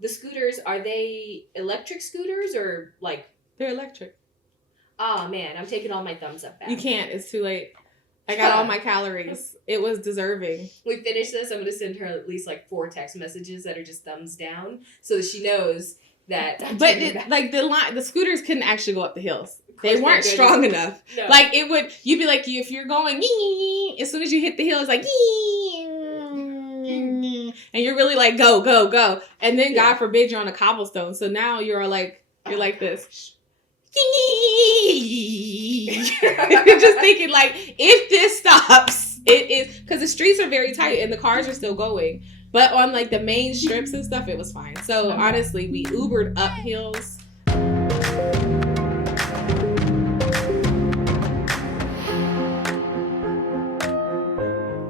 the scooters, are they electric scooters or like... They're electric. Oh, man, I'm taking all my thumbs up back. You can't. It's too late. I got all my calories. It was deserving. We finish this, I'm going to send her at least like 4 text messages that are just thumbs down so that she knows that... But the scooters couldn't actually go up the hills. They weren't strong enough. No. Like you'd be like, if you're going, as soon as you hit the hill, it's like, and you're really like, go, go, go. And then God forbid you're on a cobblestone. So now you're like this. Just thinking like, if this stops, it is, because the streets are very tight and the cars are still going. But on like the main strips and stuff, it was fine. So honestly, we Ubered up hills.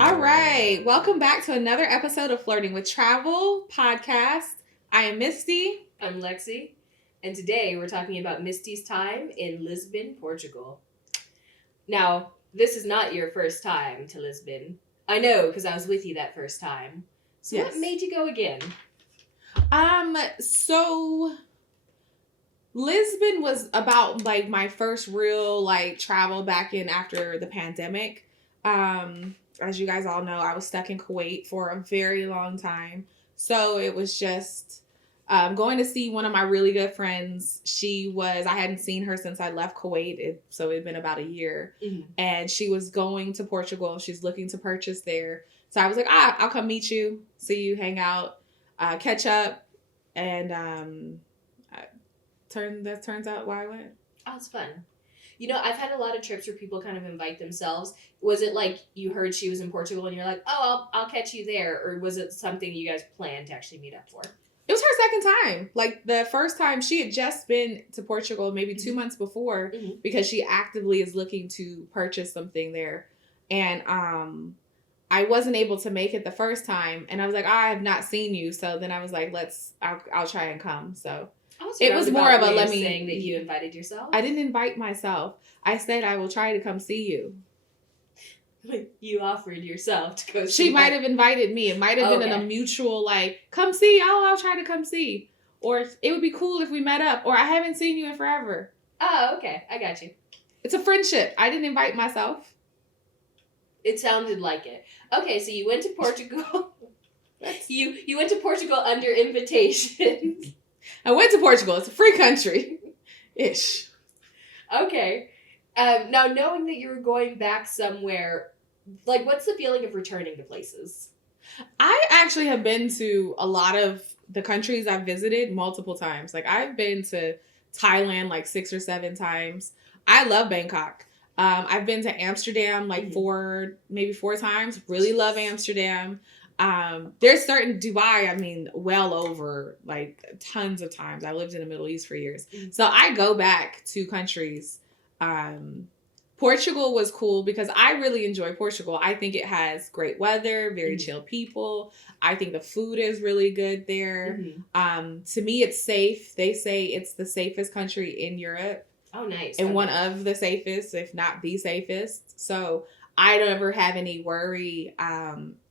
All right, welcome back to another episode of Flirting with Travel podcast. I am Misty. I'm Lexi. And today we're talking about Misty's time in Lisbon, Portugal. Now, this is not your first time to Lisbon. I know, because I was with you that first time. So yes. What made you go again? So Lisbon was about like my first real like travel back in after the pandemic. As you guys all know, I was stuck in Kuwait for a very long time. So it was just going to see one of my really good friends. I hadn't seen her since I left Kuwait. So it had been about a year. Mm-hmm. And she was going to Portugal. She's looking to purchase there. So I was like, I'll come meet you, see you, hang out, catch up. And that turns out why I went. Oh, it's fun. You know, I've had a lot of trips where people kind of invite themselves. Was it like you heard she was in Portugal and you're like, oh, I'll catch you there? Or was it something you guys planned to actually meet up for? It was her second time. Like the first time she had just been to Portugal maybe 2 months before because she actively is looking to purchase something there. And I wasn't able to make it the first time. And I was like, I have not seen you. So then I was like, I'll try and come. So it was more of a let me... saying that you invited yourself? I didn't invite myself. I said I will try to come see you. You offered yourself to go see She might have invited me. It might have been in a mutual, like, come see. I'll try to come see. Or it would be cool if we met up. Or I haven't seen you in forever. Oh, okay. I got you. It's a friendship. I didn't invite myself. It sounded like it. Okay, so you went to Portugal. You went to Portugal under invitation. I went to Portugal. It's a free country. Ish. Okay. Now, knowing that you were going back somewhere, like, what's the feeling of returning to places? I actually have been to a lot of the countries I've visited multiple times. Like, I've been to Thailand like 6 or 7 times. I love Bangkok. I've been to Amsterdam like 4 times. Really love Amsterdam. There's certain Dubai, well over like tons of times. I lived in the Middle East for years. So I go back to countries. Portugal was cool because I really enjoy Portugal. I think it has great weather, very chill people. I think the food is really good there. To me, it's safe. They say it's the safest country in Europe. Oh, nice. And one of the safest, if not the safest. So I don't ever have any worry.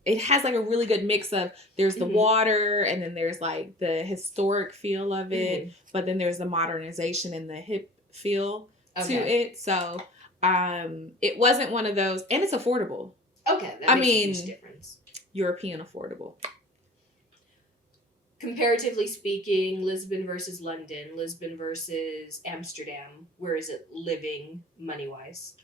It has like a really good mix of, there's the water and then there's like the historic feel of it, but then there's the modernization and the hip feel to it. So it wasn't one of those, and it's affordable. Okay, that makes a huge difference. European affordable. Comparatively speaking, Lisbon versus London, Lisbon versus Amsterdam, where is it living money-wise?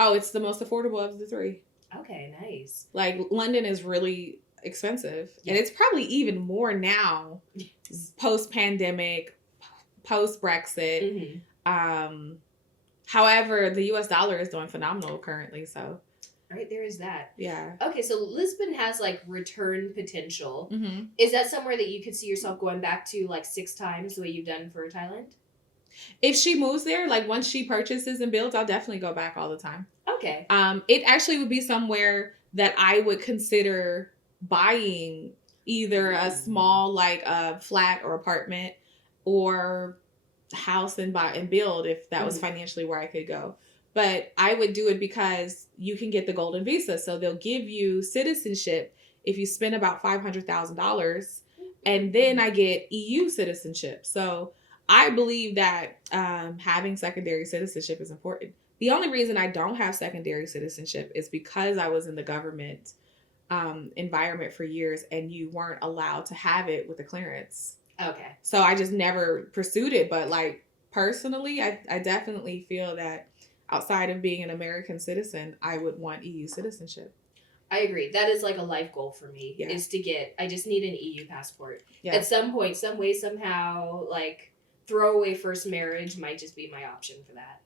Oh, it's the most affordable of the 3. Okay, nice. Like, London is really expensive. Yeah. And it's probably even more now, post-pandemic, post-Brexit. However, the U.S. dollar is doing phenomenal currently, so. All right, there is that. Yeah. Okay, so Lisbon has, like, return potential. Is that somewhere that you could see yourself going back to, like, 6 times the way you've done for Thailand? If she moves there, like, once she purchases and builds, I'll definitely go back all the time. Okay. It actually would be somewhere that I would consider buying either a small, like, a flat or apartment or house and buy and build if that was financially where I could go. But I would do it because you can get the golden visa. So they'll give you citizenship if you spend about $500,000 and then I get EU citizenship. So I believe that having secondary citizenship is important. The only reason I don't have secondary citizenship is because I was in the government environment for years, and you weren't allowed to have it with a clearance. Okay. So I just never pursued it. But like personally, I definitely feel that outside of being an American citizen, I would want EU citizenship. I agree. That is like a life goal for me, Yeah. is to get, I just need an EU passport. Yeah. At some point, some way, somehow, like, throwaway first marriage might just be my option for that.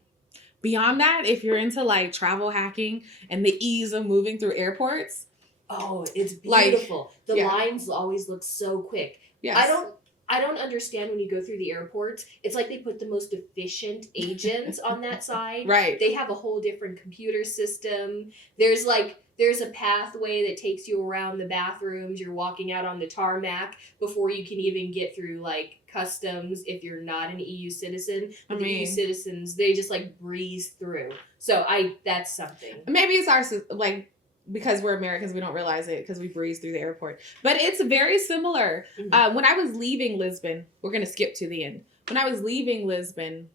Beyond that, if you're into like travel hacking and the ease of moving through airports, oh, it's like, beautiful. The yeah. lines always look so quick. yes. I don't understand when you go through the airports. It's like they put the most efficient agents on that side. Right. They have a whole different computer system. There's a pathway that takes you around the bathrooms. You're walking out on the tarmac before you can even get through like customs if you're not an EU citizen. But the EU citizens, they just like breeze through. So that's something. Maybe it's our like, because we're Americans, we don't realize it because we breeze through the airport. But it's very similar. Mm-hmm. When I was leaving Lisbon, we're going to skip to the end. When I was leaving Lisbon,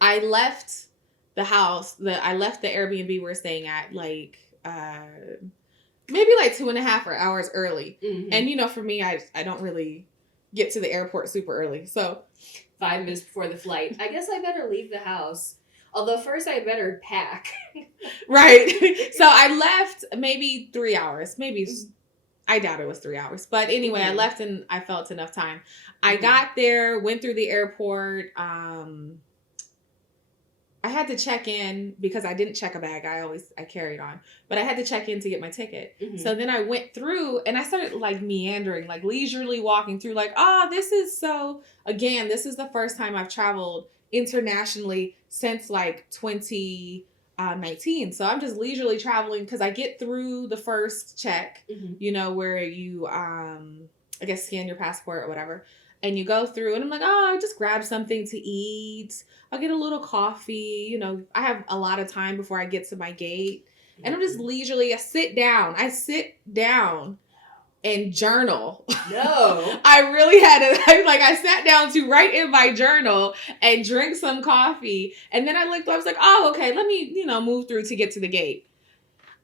I left the house. I left the Airbnb we were staying at like maybe like 2.5 hours early. Mm-hmm. And you know, for me, I don't really get to the airport super early. So 5 minutes before the flight, I guess I better leave the house. Although first I better pack. Right. So I left maybe 3 hours. Maybe, I doubt it was 3 hours. But anyway, I left and I felt enough time. I got there, went through the airport. I had to check in because I didn't check a bag. I carried on. But I had to check in to get my ticket. Mm-hmm. So then I went through and I started like meandering, like leisurely walking through like, this is the first time I've traveled internationally since like 2019. So I'm just leisurely traveling because I get through the first check, you know, where you, I guess, scan your passport or whatever. And you go through and I'm like, I just grab something to eat. I'll get a little coffee. You know, I have a lot of time before I get to my gate. And I'm just leisurely, I sit down and journal. No. I really had to, I sat down to write in my journal and drink some coffee. And then I was like, okay, let me, move through to get to the gate.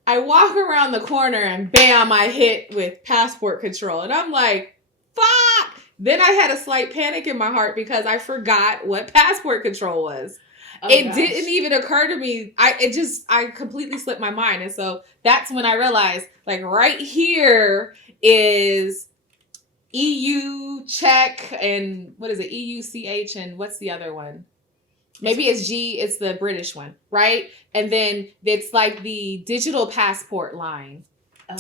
I walk around the corner and bam, I hit with passport control. And I'm like, fuck. Then I had a slight panic in my heart because I forgot what passport control was. It didn't even occur to me. I completely slipped my mind. And so that's when I realized, like, right here is EU check and what is it? EUCH and what's the other one? Maybe it's G, it's the British one, right? And then it's like the digital passport line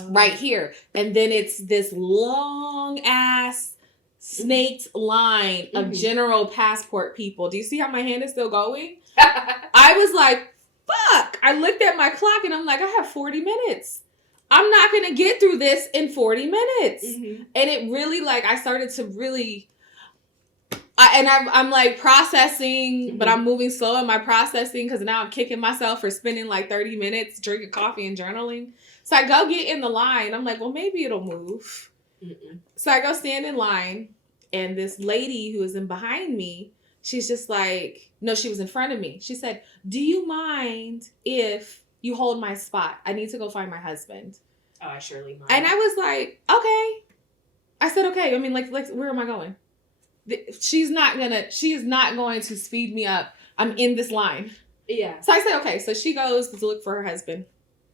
right here. And then it's this long ass snaked line of general passport people. Do you see how my hand is still going? I was like, fuck. I looked at my clock and I'm like, I have 40 minutes. I'm not going to get through this in 40 minutes. Mm-hmm. And it really, I started to really, I'm like processing, but I'm moving slow in my processing because now I'm kicking myself for spending 30 minutes drinking coffee and journaling. So I go get in the line. I'm like, well, maybe it'll move. Mm-mm. So I go stand in line. And this lady who was in behind me, she's just like, no, she was in front of me. She said, do you mind if you hold my spot? I need to go find my husband. Oh, I surely mind. And I was like, okay. I said, okay. I mean, where am I going? She is not going to speed me up. I'm in this line. Yeah. So I said, okay. So she goes to look for her husband.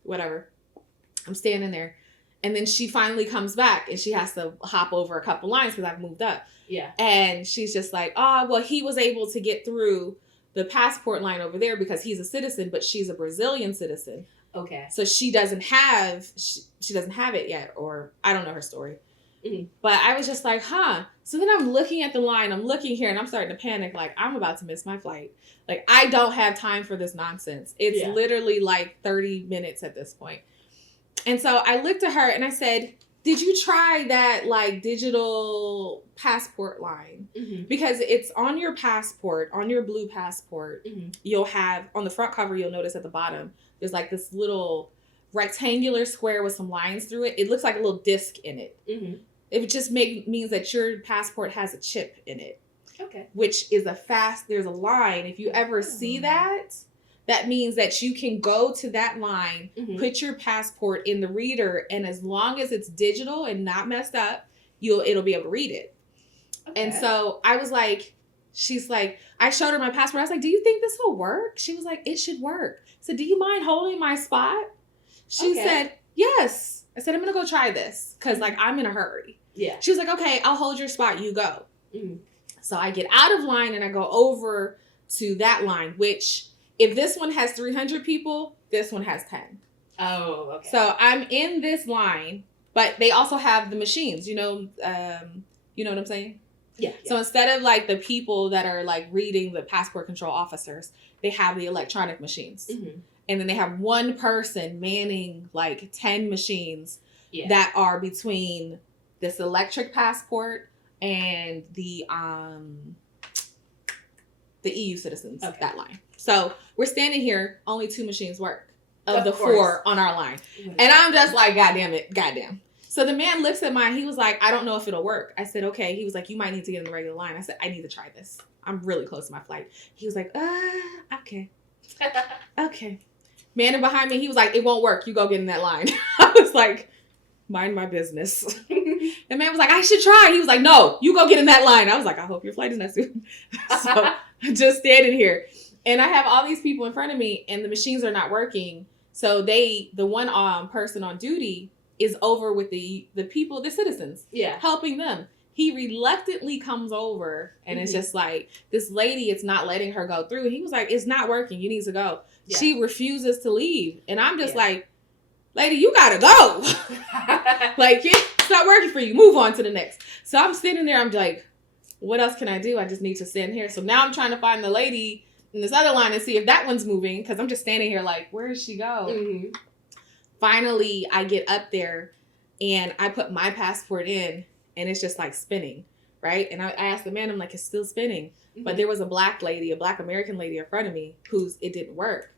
Whatever. I'm standing there. And then she finally comes back and she has to hop over a couple lines because I've moved up. Yeah. And she's just like, well, he was able to get through the passport line over there because he's a citizen, but she's a Brazilian citizen. Okay. So she doesn't have it yet, or I don't know her story. Mm-hmm. But I was just like, So then I'm looking at the line, I'm looking here and I'm starting to panic. Like, I'm about to miss my flight. Like, I don't have time for this nonsense. It's literally 30 minutes at this point. And so I looked at her and I said, did you try that digital passport line? Mm-hmm. Because it's on your passport, on your blue passport, you'll have, on the front cover, you'll notice at the bottom, there's this little rectangular square with some lines through it. It looks like a little disc in it. Mm-hmm. It just means that your passport has a chip in it. Okay. Which is there's a line. If you ever see that, that means that you can go to that line, put your passport in the reader, and as long as it's digital and not messed up, it'll be able to read it. Okay. And so I was like, she's like, I showed her my passport. I was like, do you think this will work? She was like, it should work. I said, do you mind holding my spot? She said, yes. I said, I'm going to go try this because like I'm in a hurry. Yeah. She was like, okay, I'll hold your spot. You go. So I get out of line and I go over to that line, which if this one has 300 people, this one has 10. Oh, okay. So I'm in this line, but they also have the machines, you know what I'm saying? Yeah. So instead of like the people that are like reading the passport control officers, they have the electronic machines. And then they have one person manning like 10 machines that are between this electric passport and the EU citizens, that line. So we're standing here, only 2 machines work of the 4 on our line. And I'm just like, goddamn. So the man looks at mine, he was like, I don't know if it'll work. I said, okay. He was like, you might need to get in the regular line. I said, I need to try this. I'm really close to my flight. He was like, okay. Okay. Man behind me, he was like, it won't work. You go get in that line. I was like, mind my business. The man was like, I should try. He was like, no, you go get in that line. I was like, I hope your flight is not soon. So I'm just standing here. And I have all these people in front of me and the machines are not working. So the one person on duty is over with the people, the citizens, helping them. He reluctantly comes over and it's just like, this lady, it's not letting her go through. He was like, it's not working. You need to go. Yeah. She refuses to leave. And I'm just like, lady, you gotta go. Like, it's not working for you. Move on to the next. So I'm sitting there. I'm like, what else can I do? I just need to stand here. So now I'm trying to find the lady in this other line and see if that one's moving. Because I'm just standing here like, where does she go? Finally, I get up there and I put my passport in and it's just like spinning, right? And I asked the man, I'm like, it's still spinning. But there was a black American lady in front of me it didn't work.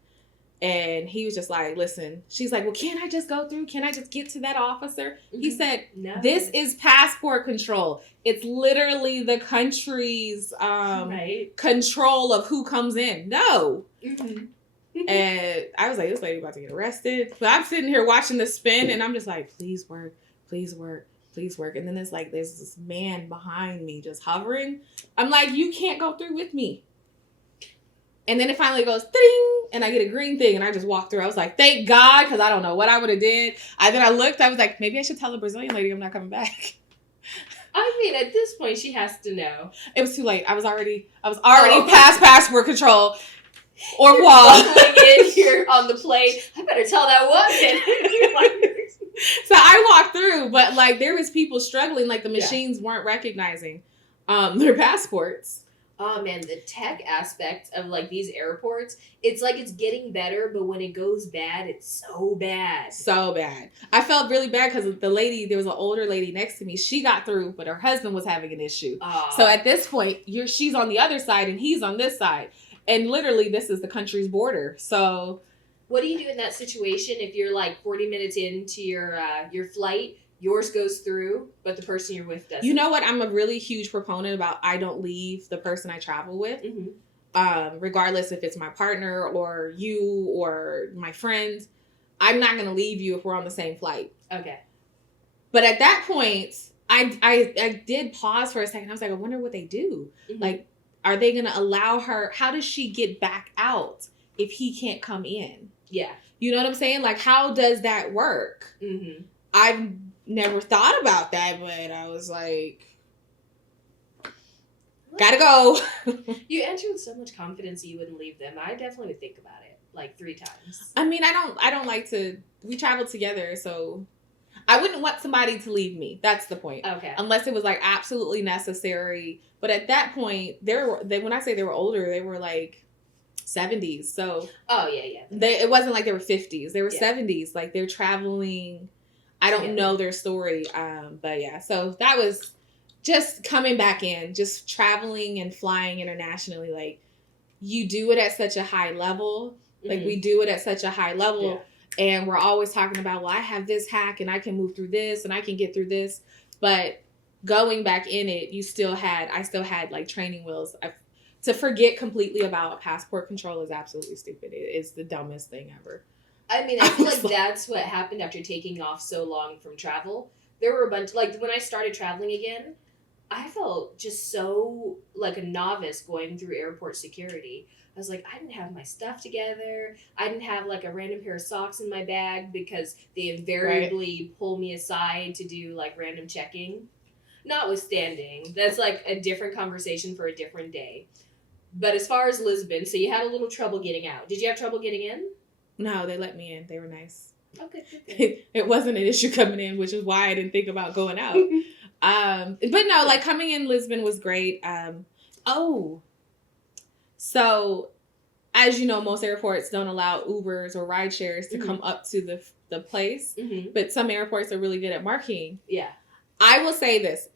And he was just like, listen, she's like, well, can't I just go through? Can I just get to that officer? He said, no. This is passport control. It's literally the country's control of who comes in. No. And I was like, this lady about to get arrested. But I'm sitting here watching the spin and I'm just like, please work, please work, please work. And then there's this man behind me just hovering. I'm like, you can't go through with me. And then it finally goes, ding, and I get a green thing, and I just walk through. I was like, thank God, because I don't know what I would have did. Then I looked, I was like, maybe I should tell the Brazilian lady I'm not coming back. I mean, at this point, she has to know. It was too late. I was already past passport control. Or wall. You're on the plane. I better tell that woman. So I walked through, but like there was people struggling, like the machines weren't recognizing their passports. Oh man, the tech aspect of like these airports, it's like it's getting better, but when it goes bad, it's so bad. So bad. I felt really bad because there was an older lady next to me. She got through, but her husband was having an issue. So at this point, she's on the other side and he's on this side. And literally, this is the country's border. So what do you do in that situation if you're like 40 minutes into your flight? Yours goes through, but the person you're with doesn't. You know what? I'm a really huge proponent about I don't leave the person I travel with. Regardless if it's my partner or you or my friends. I'm not going to leave you if we're on the same flight. Okay. But at that point, I did pause for a second. I was like, I wonder what they do. Like, are they going to allow her? How does she get back out if he can't come in? Yeah. You know what I'm saying? Like, how does that work? I've never thought about that, but I was like, gotta go. You answered with so much confidence you wouldn't leave them. I definitely would think about it like 3 times. I mean, I don't like to, we travel together, so I wouldn't want somebody to leave me. That's the point. Okay. Unless it was like absolutely necessary. But at that point, when I say they were older, they were like 70s. So oh yeah. It wasn't like they were 50s. They were 70s. Like they're traveling. I don't know their story. But yeah. So that was just coming back in, just traveling and flying internationally. Like you do it at such a high level. Like we do it at such a high level. Yeah. And we're always talking about, well, I have this hack and I can move through this and I can get through this. But going back in it, I still had like training wheels. To forget completely about passport control is absolutely stupid. It is the dumbest thing ever. I mean, I feel like that's what happened after taking off so long from travel. There were a bunch, like when I started traveling again, I felt just so like a novice going through airport security. I was like, I didn't have my stuff together. I didn't have like a random pair of socks in my bag because they invariably pull me aside to do like random checking. Notwithstanding, that's like a different conversation for a different day. But as far as Lisbon, so you had a little trouble getting out. Did you have trouble getting in? No, they let me in. They were nice. Okay, good. It wasn't an issue coming in, which is why I didn't think about going out. But no, like coming in Lisbon was great. So as you know, most airports don't allow Ubers or ride shares to come up to the place, but some airports are really good at marking. Yeah. I will say this: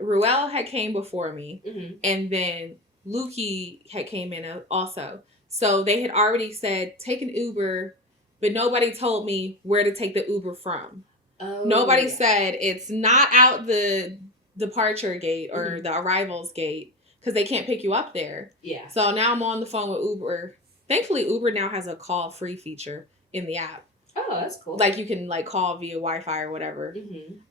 Ruel had came before me, and then Lukey had came in also. So they had already said take an Uber, but nobody told me where to take the Uber from. Oh, nobody said it's not out the departure gate or the arrivals gate because they can't pick you up there. Yeah. So now I'm on the phone with Uber. Thankfully, Uber now has a call free feature in the app. Oh, that's cool. Like you can like call via Wi-Fi or whatever.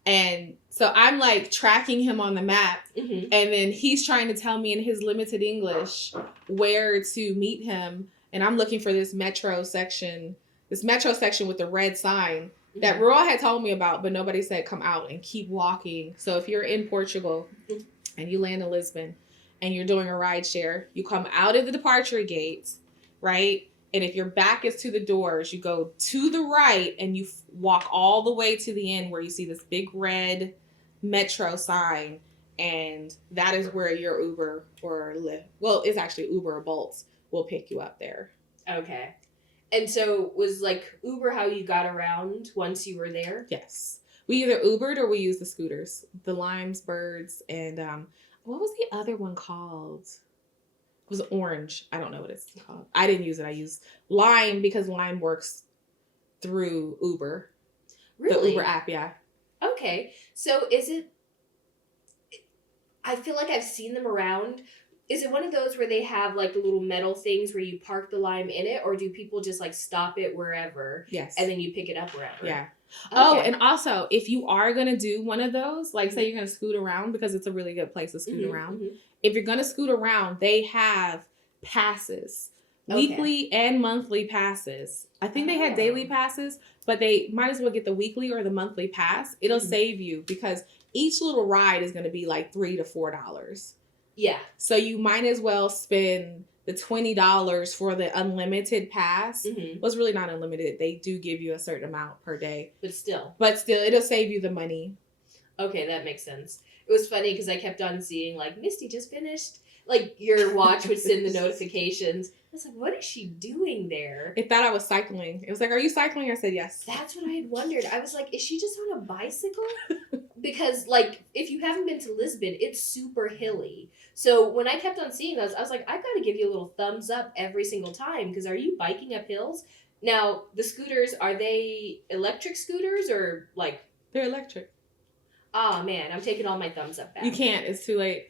And so I'm like tracking him on the map, and then he's trying to tell me in his limited English where to meet him. And I'm looking for this metro section with the red sign that Roy had told me about, but nobody said come out and keep walking. So if you're in Portugal and you land in Lisbon and you're doing a ride share, you come out of the departure gates, right? And if your back is to the doors, you go to the right and you walk all the way to the end where you see this big red metro sign. And that is where your Uber or Lyft, well, it's actually Uber or Bolt, will pick you up there. Okay. And so was like Uber how you got around once you were there? Yes. We either Ubered or we used the scooters, the Limes, Birds, and what was the other one called? It was orange. I don't know what it's called. I didn't use it. I used Lime because Lime works through Uber. Really? The Uber app, yeah. Okay. So is it, I feel like I've seen them around. Is it one of those where they have like the little metal things where you park the Lime in it, or do people just like stop it wherever? Yes. And then you pick it up wherever? Yeah. Okay. Oh, and also, if you are going to do one of those, like say you're going to scoot around, because it's a really good place to scoot around. If you're going to scoot around, they have passes. Weekly and monthly passes. I think they had daily passes, but they might as well get the weekly or the monthly pass. It'll save you because each little ride is going to be like $3 to $4. Yeah. So you might as well spend the $20 for the unlimited pass. Well, it's really not unlimited. They do give you a certain amount per day. But still, it'll save you the money. Okay, that makes sense. It was funny because I kept on seeing like Misty just finished. Like your watch would send the notifications. I was like, what is she doing there? It thought I was cycling. It was like, are you cycling? I said, yes. That's what I had wondered. I was like, is she just on a bicycle? Because like, if you haven't been to Lisbon, it's super hilly. So when I kept on seeing those, I was like, I got to give you a little thumbs up every single time. Because are you biking up hills? Now, the scooters, are they electric scooters or like? They're electric. Oh man, I'm taking all my thumbs up back. You can't. It's too late.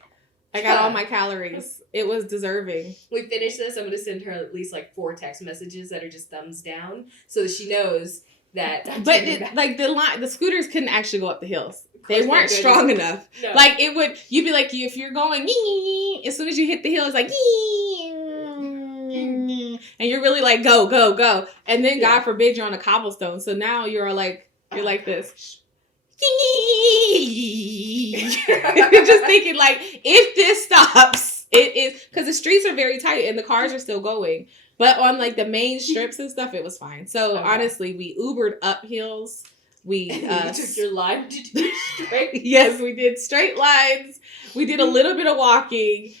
I got all my calories. It was deserving. We finish this, I'm going to send her at least like 4 text messages that are just thumbs down so that she knows that. But the scooters couldn't actually go up the hills. They weren't strong enough. No. Like you'd be like, if you're going, as soon as you hit the hill, it's like, and you're really like, go, go, go. And then God forbid you're on a cobblestone. So now you're like this. Just thinking like, if this stops, it is, because the streets are very tight and the cars are still going, but on like the main strips and stuff it was fine. So honestly, we Ubered up hills. We you took your Lime to do straight. Yes, we did straight lines. We did a little bit of walking,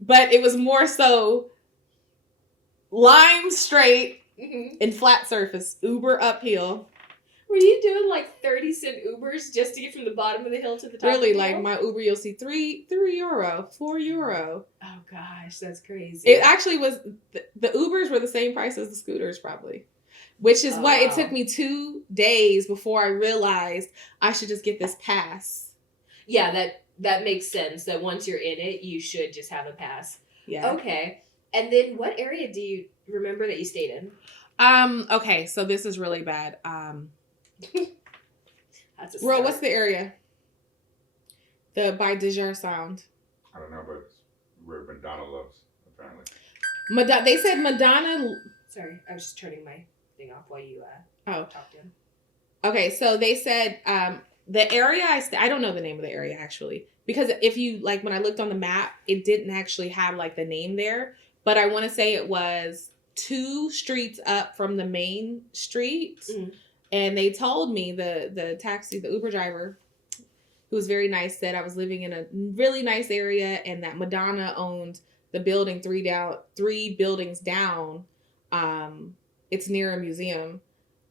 but it was more so Lime straight and flat surface, Uber uphill. Were you doing like 30-cent Ubers just to get from the bottom of the hill to the top? Really, of the like hill? my Uber, you'll see €3, €4. Oh gosh, that's crazy. It actually was, the Ubers were the same price as the scooters probably. Which is why it took me 2 days before I realized I should just get this pass. Yeah, that makes sense. That once you're in it, you should just have a pass. Yeah. Okay. And then what area do you remember that you stayed in? Okay, so this is really bad. That's a Ro, start. what's the area? The by Dejar Sound. I don't know, but it's where Madonna lives, apparently. Madonna. They said Madonna. Sorry, I was just turning my thing off while you Oh, talked in. okay. So they said the area I don't know the name of the area actually, because if you like when I looked on the map, it didn't actually have like the name there, but I want to say it was 2 streets up from the main street. Mhm. And they told me the Uber driver, who was very nice, said I was living in a really nice area and that Madonna owned the building 3 buildings down. It's near a museum,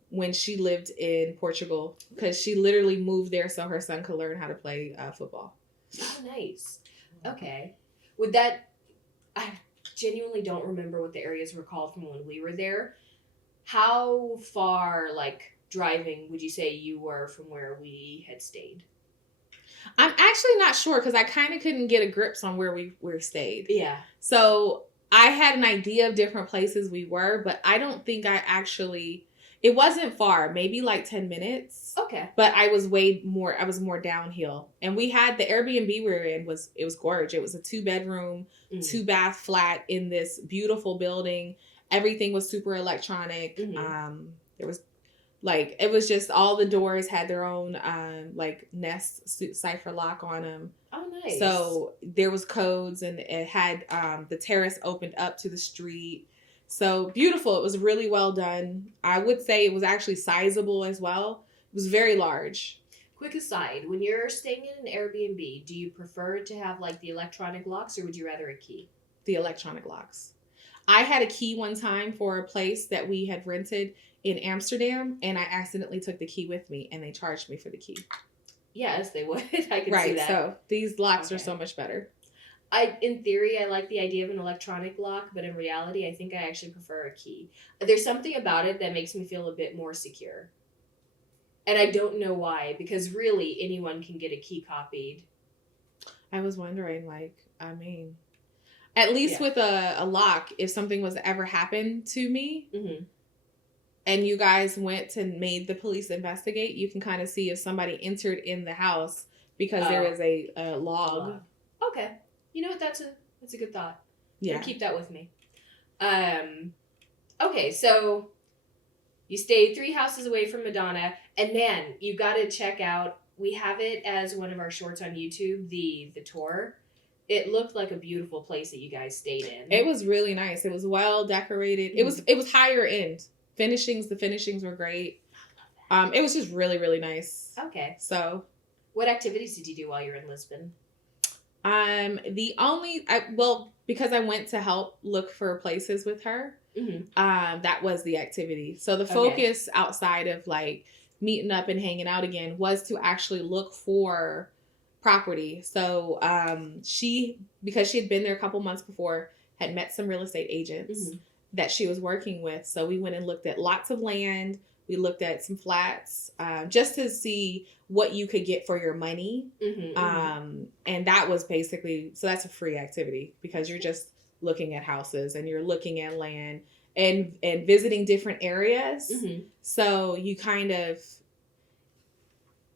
when she lived in Portugal, because she literally moved there so her son could learn how to play football. Oh, nice. Okay. Would that? I genuinely don't remember what the areas were called from when we were there. How far, like driving, would you say you were from where we had stayed? I'm actually not sure because I kind of couldn't get a grips on where we stayed. Yeah. So I had an idea of different places we were, but I don't think I actually. It wasn't far, maybe like 10 minutes. Okay. But I was more downhill. And we had the Airbnb we were in was gorgeous. It was a 2-bedroom, 2-bath flat in this beautiful building. Everything was super electronic. There was like, it was just all the doors had their own like Nest cipher lock on them. Oh, nice. So there was codes, and it had the terrace opened up to the street. So beautiful. It was really well done. I would say it was actually sizable as well. It was very large. Quick aside, when you're staying in an Airbnb, do you prefer to have like the electronic locks or would you rather a key? The electronic locks. I had a key one time for a place that we had rented in Amsterdam, and I accidentally took the key with me, and they charged me for the key. Yes, they would. I can see Right. that. So these locks are Okay. so much better. In theory, I like the idea of an electronic lock, but in reality, I think I actually prefer a key. There's something about it that makes me feel a bit more secure. And I don't know why, because really anyone can get a key copied. I was wondering, like, I mean, at least Yeah. with a lock, if something was to ever happen to me, Mm-hmm. and you guys went and made the police investigate, you can kind of see if somebody entered in the house because there is a log. Okay. You know what? That's a good thought. Yeah. I'll keep that with me. Okay, so you stayed 3 houses away from Madonna, and man, you got to check out. We have it as one of our shorts on YouTube. The tour. It looked like a beautiful place that you guys stayed in. It was really nice. It was well decorated. It was higher end. The finishings were great. It was just really, really nice. Okay. So, what activities did you do while you were in Lisbon? because I went to help look for places with her. That was the activity. So the focus outside of like meeting up and hanging out again was to actually look for property. So because she had been there a couple months before, had met some real estate agents that she was working with. So we went and looked at lots of land. We looked at some flats just to see what you could get for your money. And that was basically, so that's a free activity because you're just looking at houses and you're looking at land and visiting different areas. So you kind of,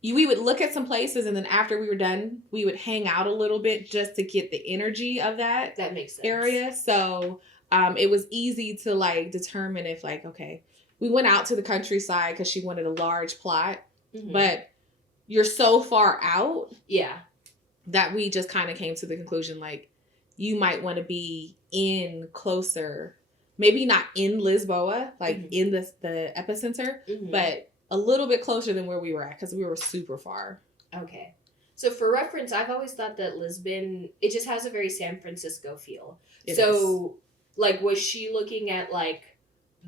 we would look at some places, and then after we were done, we would hang out a little bit just to get the energy of that makes sense. area. So it was easy to like determine if like, okay, we went out to the countryside because she wanted a large plot, but you're so far out that we just kind of came to the conclusion like you might want to be in closer, maybe not in Lisboa, like in the epicenter, but a little bit closer than where we were at because we were super far. Okay. So for reference, I've always thought that Lisbon, it just has a very San Francisco feel. Like, was she looking at like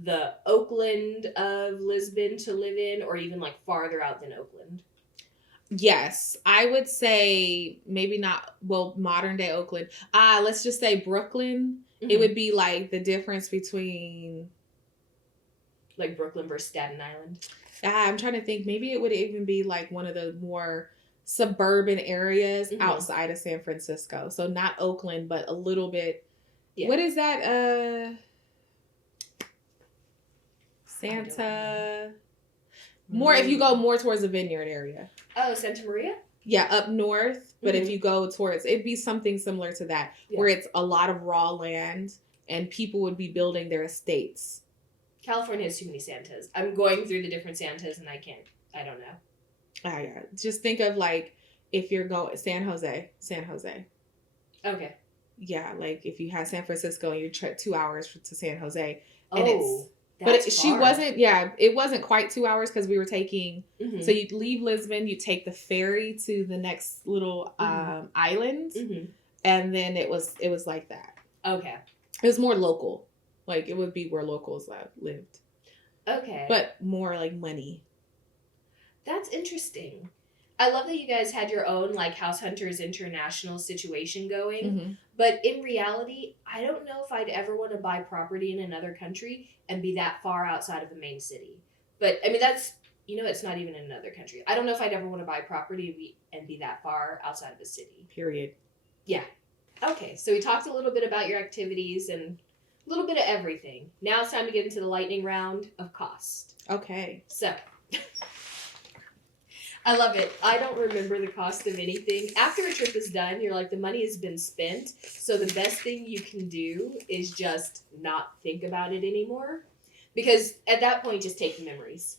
the Oakland of Lisbon to live in, or even like farther out than Oakland? Yes, I would say maybe not, well, modern day Oakland. Let's just say Brooklyn. It would be like the difference between like Brooklyn versus Staten Island. I'm trying to think. Maybe it would even be like one of the more suburban areas Mhm. outside of San Francisco. So not Oakland, but a little bit. Yeah. What is that? I don't know. Santa. More if you go Mm. more towards the Vineyard area. Oh, Santa Maria? Yeah, up north. But if Mhm. you go towards, it'd be something similar to that, Yeah. where it's a lot of raw land and people would be building their estates. California has too many Santas. I'm going through the different Santas and I don't know. Yeah. Just think of like if you're going San Jose. Okay. Yeah, like if you had San Francisco and you trek 2 hours to San Jose, and Oh, she far. wasn't. Yeah, it wasn't quite 2 hours because we were taking. Mhm. So you'd leave Lisbon, you take the ferry to the next little island, Mhm. and then it was like that. Okay. It was more local, like it would be where locals lived, Okay. but more like money. That's interesting. I love that you guys had your own like House Hunters International situation going. Mm-hmm. But in reality, I don't know if I'd ever want to buy property in another country and be that far outside of the main city. But I mean, that's, it's not even in another country. I don't know if I'd ever want to buy property and be that far outside of a city. Period. Yeah. Okay, so we talked a little bit about your activities and a little bit of everything. Now it's time to get into the lightning round of cost. Okay. So, I love it. I don't remember the cost of anything. After a trip is done, you're like, the money has been spent. So the best thing you can do is just not think about it anymore. Because at that point, just take the memories.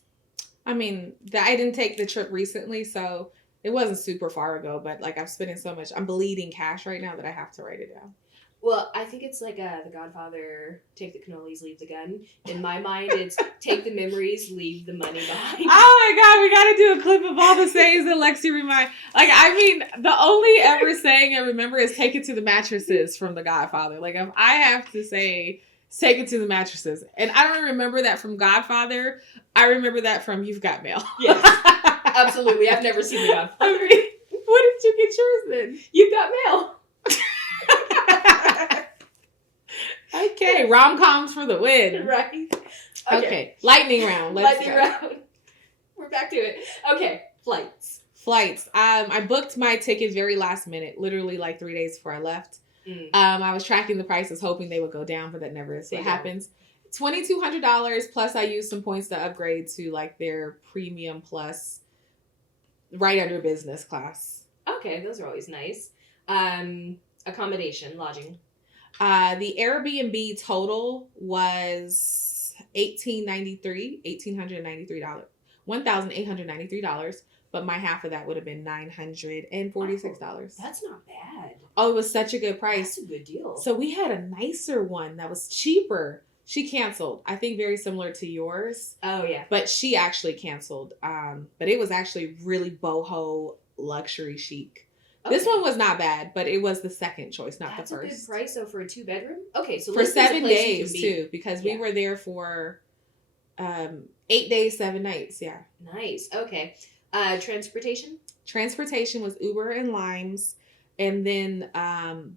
I mean, I didn't take the trip recently, so it wasn't super far ago, but like I'm spending so much. I'm bleeding cash right now that I have to write it down. Well, I think it's like The Godfather, take the cannolis, leave the gun. In my mind, it's take the memories, leave the money behind. Oh my God, we got to do a clip of all the sayings that Lexi remind. Like, I mean, the only ever saying I remember is take it to the mattresses from The Godfather. Like, if I have to say, take it to the mattresses. And I don't remember that from Godfather. I remember that from You've Got Mail. Yes, absolutely. I've never seen The Godfather. I mean, what did you get yours then? You've Got Mail. Okay, rom-coms for the win. Right. Okay. Lightning round. Let's go. round. We're back to it. Okay, flights. I booked my ticket very last minute, literally like 3 days before I left. I was tracking the prices, hoping they would go down, but that never is what happens. $2,200 plus I used some points to upgrade to like their premium plus, right under business class. Okay, those are always nice. Accommodation, lodging. The Airbnb total was $1,893, but my half of that would have been $946. That's not bad. Oh, it was such a good price. That's a good deal. So we had a nicer one that was cheaper. She canceled. I think very similar to yours. Oh yeah. But she actually canceled. But it was actually really boho luxury chic. Okay. This one was not bad, but it was the second choice, not the first. That's a good price though for a 2-bedroom. Okay, so for 7 days too, because we were there for 8 days, 7 nights. Yeah. Nice. Okay. Transportation. Transportation was Uber and Limes, and then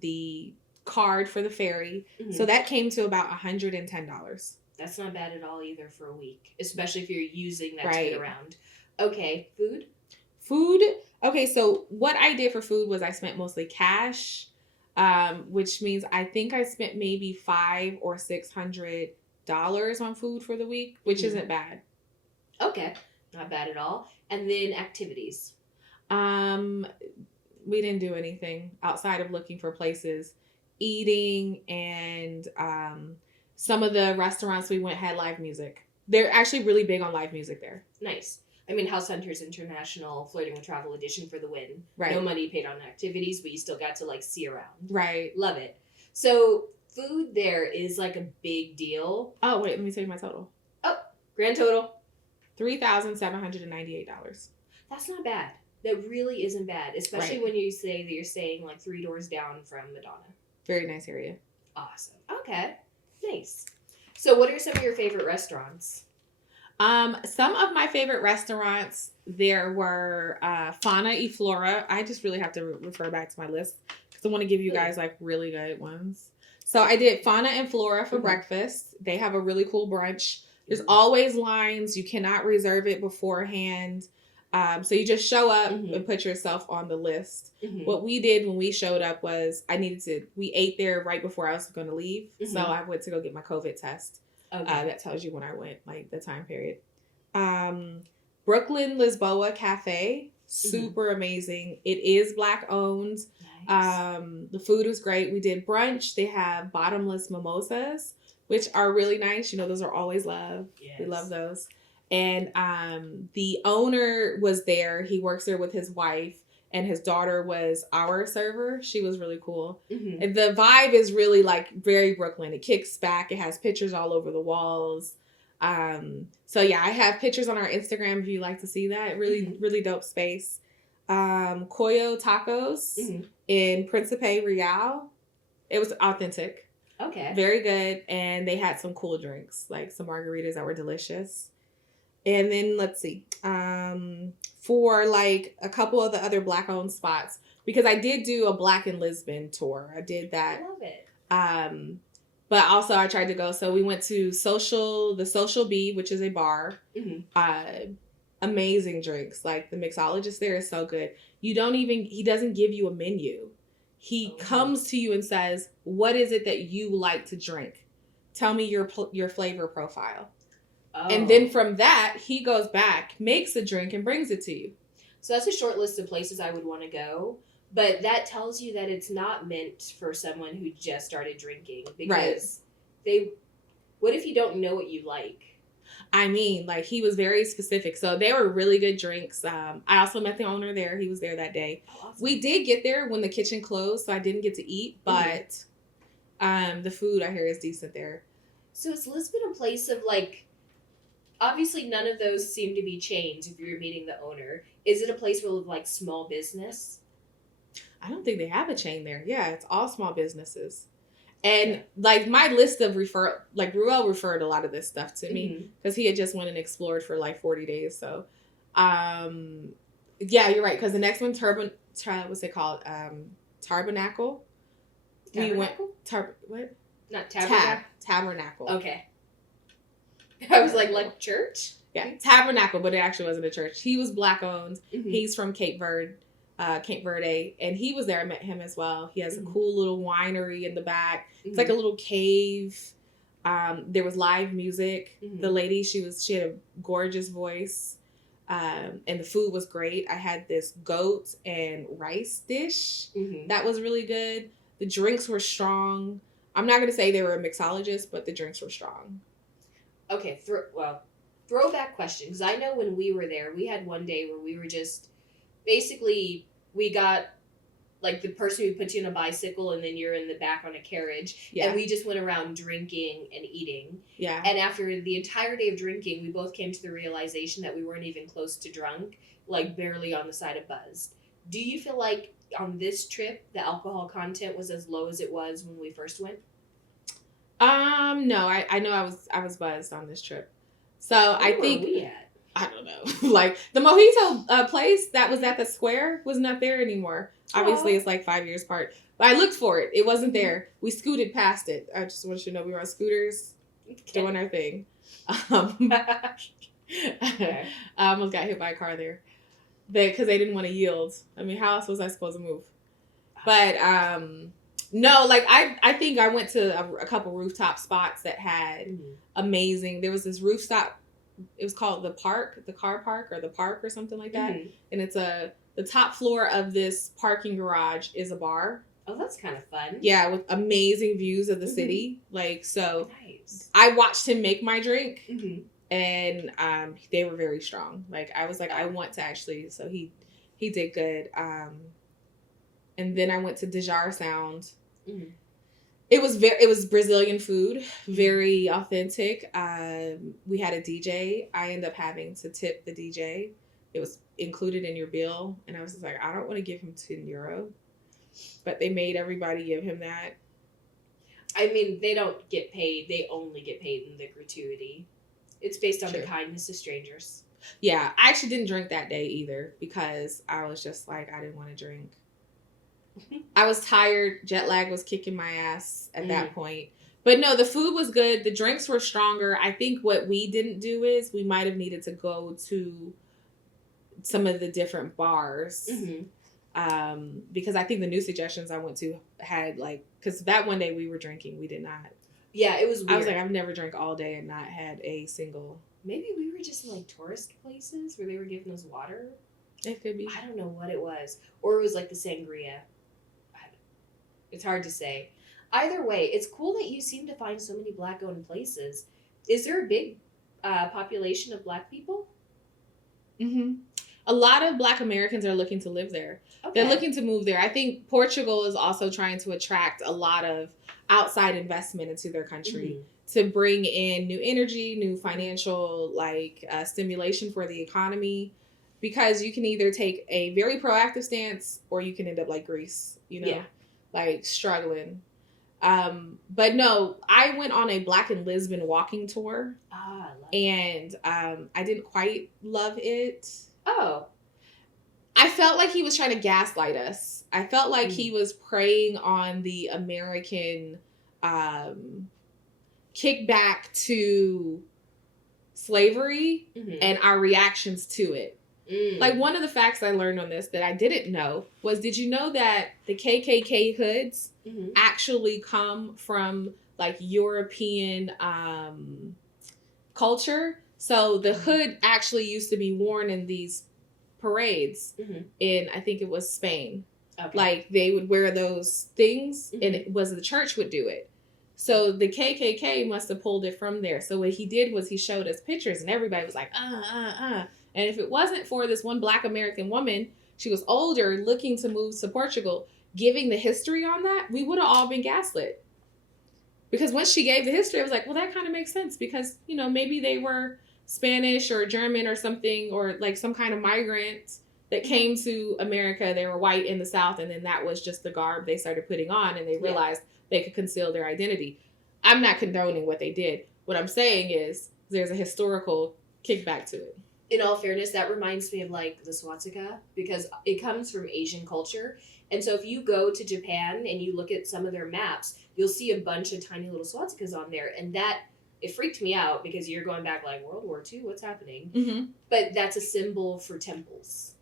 the card for the ferry. Mm-hmm. So that came to about $110. That's not bad at all either for a week, especially if you're using that to get around. Okay, food. Okay, so what I did for food was I spent mostly cash, which means I think I spent maybe $500 or $600 on food for the week, which isn't bad. Okay, not bad at all. And then activities. We didn't do anything outside of looking for places, eating, and some of the restaurants we went had live music. They're actually really big on live music there. Nice. I mean, House Hunters International Flirting with Travel Edition for the win. Right. No money paid on activities, but you still got to like see around. Right. Love it. So food there is like a big deal. Oh, wait, let me tell you my total. Oh, grand total. $3,798. That's not bad. That really isn't bad, especially when you say that you're staying like 3 doors down from Madonna. Very nice area. Awesome. Okay. Nice. So what are some of your favorite restaurants? Some of my favorite restaurants, there were Fauna y Flora. I just really have to refer back to my list because I want to give you guys like really good ones. So I did Fauna and Flora for breakfast. They have a really cool brunch. There's always lines. You cannot reserve it beforehand. So you just show up Mhm. and put yourself on the list. Mhm. What we did when we showed up was we ate there right before I was going to leave. So Mhm. I went to go get my COVID test. Okay. That tells you when I went, like the time period. Brooklyn Lisboa Cafe, super amazing. It is Black owned. Nice. The food was great. We did brunch. They have bottomless mimosas, which are really nice. You know, those are always love. Yes. We love those. And the owner was there. He works there with his wife, and his daughter was our server. She was really cool. Mhm. And the vibe is really like very Brooklyn. It kicks back. It has pictures all over the walls. So yeah, I have pictures on our Instagram if you like to see that. Really, really dope space. Coyo Tacos Mhm. in Principe Real. It was authentic. Okay. Very good. And they had some cool drinks, like some margaritas that were delicious. And then let's see. For like a couple of the other Black owned spots, because I did do a Black in Lisbon tour. I did that. I love it. But also I tried to go. So we went to the Social Bee, which is a bar. Mhm. Amazing drinks. Like the mixologist there is so good. He doesn't give you a menu. He comes to you and says, "What is it that you like to drink? Tell me your flavor profile." Oh. And then from that, he goes back, makes a drink, and brings it to you. So that's a short list of places I would want to go. But that tells you that it's not meant for someone who just started drinking. Because what if you don't know what you like? I mean, like he was very specific. So they were really good drinks. I also met the owner there. He was there that day. Oh, awesome. We did get there when the kitchen closed, so I didn't get to eat. But the food I hear is decent there. So is Lisbon a place of like... Obviously, none of those seem to be chains if you're meeting the owner. Is it a place where like small business? I don't think they have a chain there. Yeah, it's all small businesses. And like my list of Ruel referred a lot of this stuff to me because he had just went and explored for like 40 days. So, yeah, you're right. Because the next one, what's it called? Tabernacle. We went what? Not tabernacle. Tabernacle. Okay. I was like church? Yeah, Tabernacle, but it actually wasn't a church. He was Black owned. Mm-hmm. He's from Cape Verde, and he was there. I met him as well. He has a cool little winery in the back. It's like a little cave. There was live music. The lady, she had a gorgeous voice, and the food was great. I had this goat and rice dish that was really good. The drinks were strong. I'm not gonna say they were a mixologist, but the drinks were strong. Okay, throwback question, because I know when we were there, we had one day where we were just, basically, we got, like, the person who puts you on a bicycle and then you're in the back on a carriage, and we just went around drinking and eating. Yeah. And after the entire day of drinking, we both came to the realization that we weren't even close to drunk, like, barely on the side of buzzed. Do you feel like on this trip, the alcohol content was as low as it was when we first went? No, I know I was buzzed on this trip. So I think, where were we at? I don't know. Like the mojito place that was at the square was not there anymore. Obviously it's like 5 years apart. But I looked for it. It wasn't there. We scooted past it. I just want you to know we were on scooters doing our thing. I almost got hit by a car there. Because they didn't want to yield. I mean, how else was I supposed to move? But no, like I think I went to a couple rooftop spots that had amazing. There was this rooftop. It was called the car park or something like that. And it's the top floor of this parking garage is a bar. Oh, that's kind of fun. Yeah, with amazing views of the city. Like so, nice. I watched him make my drink, and they were very strong. Like I was like, I want to actually. So he did good. And then I went to Dejar Sound. It was Brazilian food, very authentic. We had a DJ. I ended up having to tip the DJ. It was included in your bill, and I was just like, I don't want to give him €10, but they made everybody give him that. I mean, they don't get paid. They only get paid in the gratuity. It's based on the kindness of strangers. Yeah, I actually didn't drink that day either because I was just like, I didn't want to drink. I was tired. Jet lag was kicking my ass at that point. But no, the food was good. The drinks were stronger. I think what we didn't do is we might have needed to go to some of the different bars. Mm-hmm. Because I think the new suggestions I went to had like, because that one day we were drinking, we did not. Yeah, it was weird. I was like, I've never drank all day and not had a single. Maybe we were just in like tourist places where they were giving us water. It could be. I don't know what it was. Or it was like the sangria. It's hard to say. Either way, it's cool that you seem to find so many Black-owned places. Is there a big population of Black people? Mm-hmm. A lot of Black Americans are looking to live there. Okay. They're looking to move there. I think Portugal is also trying to attract a lot of outside investment into their country to bring in new energy, new financial stimulation for the economy. Because you can either take a very proactive stance or you can end up like Greece, like struggling. But no, I went on a Black in Lisbon walking tour. I love and I didn't quite love it. Oh. I felt like he was trying to gaslight us. I felt like he was preying on the American kickback to slavery and our reactions to it. Like, one of the facts I learned on this that I didn't know was, did you know that the KKK hoods actually come from like European culture? So the hood actually used to be worn in these parades in, I think it was Spain. Okay. Like, they would wear those things and it was the church would do it. So the KKK must have pulled it from there. So what he did was he showed us pictures and everybody was like, And if it wasn't for this one Black American woman, she was older, looking to move to Portugal, giving the history on that, we would have all been gaslit. Because once she gave the history, I was like, well, that kind of makes sense because, maybe they were Spanish or German or something, or like some kind of migrant that came to America. They were white in the South, and then that was just the garb they started putting on, and they realized they could conceal their identity. I'm not condoning what they did. What I'm saying is there's a historical kickback to it. In all fairness, that reminds me of like the swastika because it comes from Asian culture. And so if you go to Japan and you look at some of their maps, you'll see a bunch of tiny little swastikas on there. And it freaked me out because you're going back like World War II, what's happening? But that's a symbol for temples.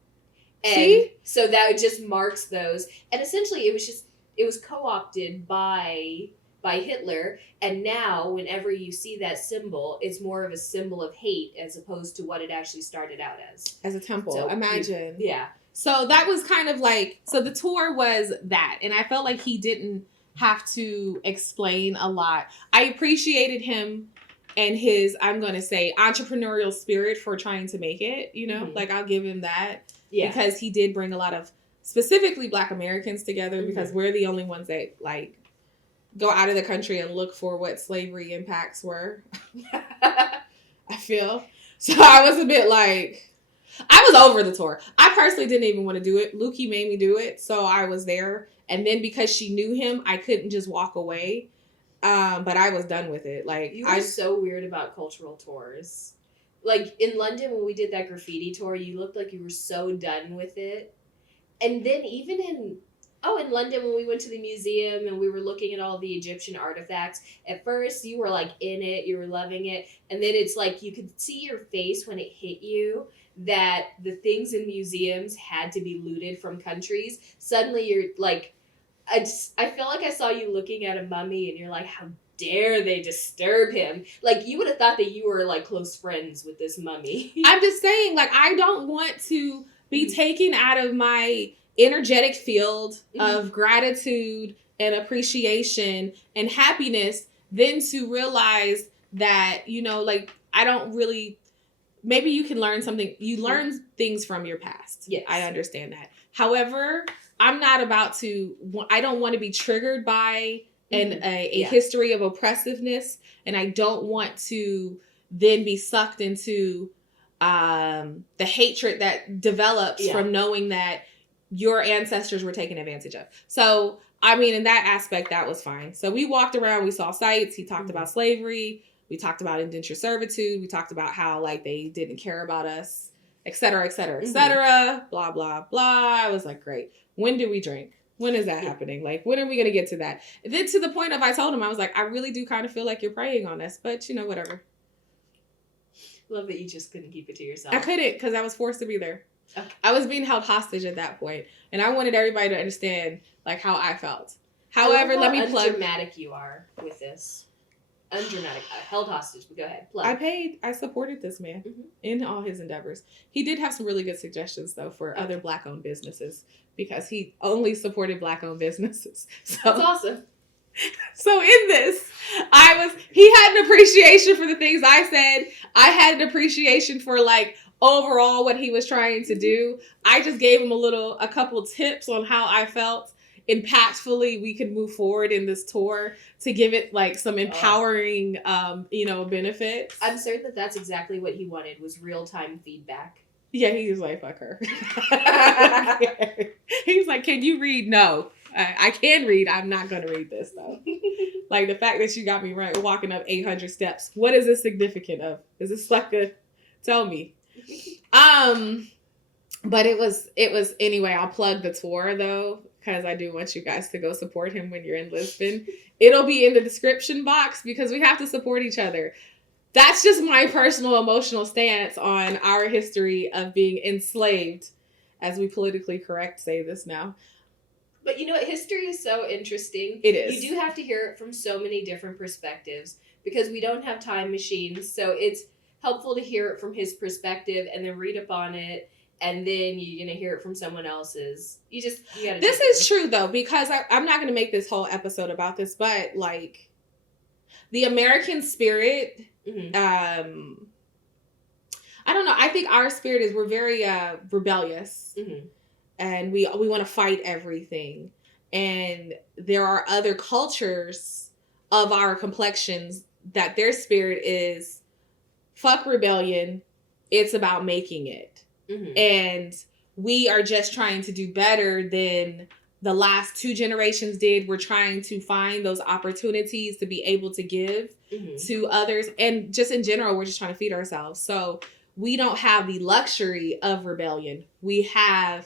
And see? So that just marks those. And essentially it was co-opted by Hitler, and now whenever you see that symbol, it's more of a symbol of hate as opposed to what it actually started out as a temple. So imagine. Yeah. So that was kind of like, so the tour was that, and I felt like he didn't have to explain a lot. I appreciated him and his, I'm going to say, entrepreneurial spirit for trying to make it, like I'll give him that. Yeah. Because he did bring a lot of specifically Black Americans together because we're the only ones that like go out of the country and look for what slavery impacts were. I feel. So I was a bit like, I was over the tour. I personally didn't even want to do it. Lukey made me do it. So I was there. And then because she knew him, I couldn't just walk away. But I was done with it. Like, you were so weird about cultural tours. Like in London when we did that graffiti tour, you looked like you were so done with it. And then even in London when we went to the museum and we were looking at all the Egyptian artifacts, at first you were like in it, you were loving it. And then it's like you could see your face when it hit you that the things in museums had to be looted from countries. Suddenly you're like, I feel like I saw you looking at a mummy and you're like, how dare they disturb him? Like you would have thought that you were like close friends with this mummy. I'm just saying, like, I don't want to be taken out of my energetic field of gratitude and appreciation and happiness, then to realize that, like, I don't really, maybe you can learn something. You learn things from your past. Yes. I understand that. However, I'm not about to, I don't want to be triggered by a history of oppressiveness. And I don't want to then be sucked into the hatred that develops from knowing that your ancestors were taken advantage of. So, I mean, in that aspect, that was fine. So we walked around, we saw sights. He talked about slavery. We talked about indentured servitude. We talked about how, like, they didn't care about us, et cetera, et cetera, et cetera, blah, blah, blah. I was like, great. When do we drink? When is that happening? Like, when are we going to get to that? And then to the point of, I told him, I was like, I really do kind of feel like you're preying on us, but, whatever. Love that you just couldn't keep it to yourself. I couldn't because I was forced to be there. Okay. I was being held hostage at that point, and I wanted everybody to understand like how I felt. I love However, how let me plug. undramatic you are with this. Undramatic. Held hostage, but go ahead. Plug. I supported this man Mhm. in all his endeavors. He did have some really good suggestions though for Okay. other Black-owned businesses because he only supported Black-owned businesses. That's So, awesome. so in this, he had an appreciation for the things I said. I had an appreciation for like overall what he was trying to do. I just gave him a couple tips on how I felt impactfully we could move forward in this tour to give it like some empowering benefits. I'm certain that that's exactly what he wanted was real-time feedback. Yeah, he was like, fuck her. He was like, can you read? No, I can read. I'm not going to read this though. Like the fact that you got me right walking up 800 steps. What is this significant of? Is this like tell me? But it was anyway, I'll plug the tour though, because I do want you guys to go support him when you're in Lisbon. It'll be in the description box because we have to support each other. That's just my personal emotional stance on our history of being enslaved, as we politically correct say this now. But you know what? History is so interesting. It is. You do have to hear it from so many different perspectives because we don't have time machines. So it's helpful to hear it from his perspective and then read up on it. And then you're going to hear it from someone else's. You gotta. This is true though, because I'm not going to make this whole episode about this, but like the American spirit, Mm-hmm. I don't know. I think our spirit is we're very rebellious, Mm-hmm. and we want to fight everything. And there are other cultures of our complexions that their spirit is fuck rebellion. It's about making it. Mm-hmm. And we are just trying to do better than the last 2 generations did. We're trying to find those opportunities to be able to give Mm-hmm. to others. And just in general, we're just trying to feed ourselves. So we don't have the luxury of rebellion. We're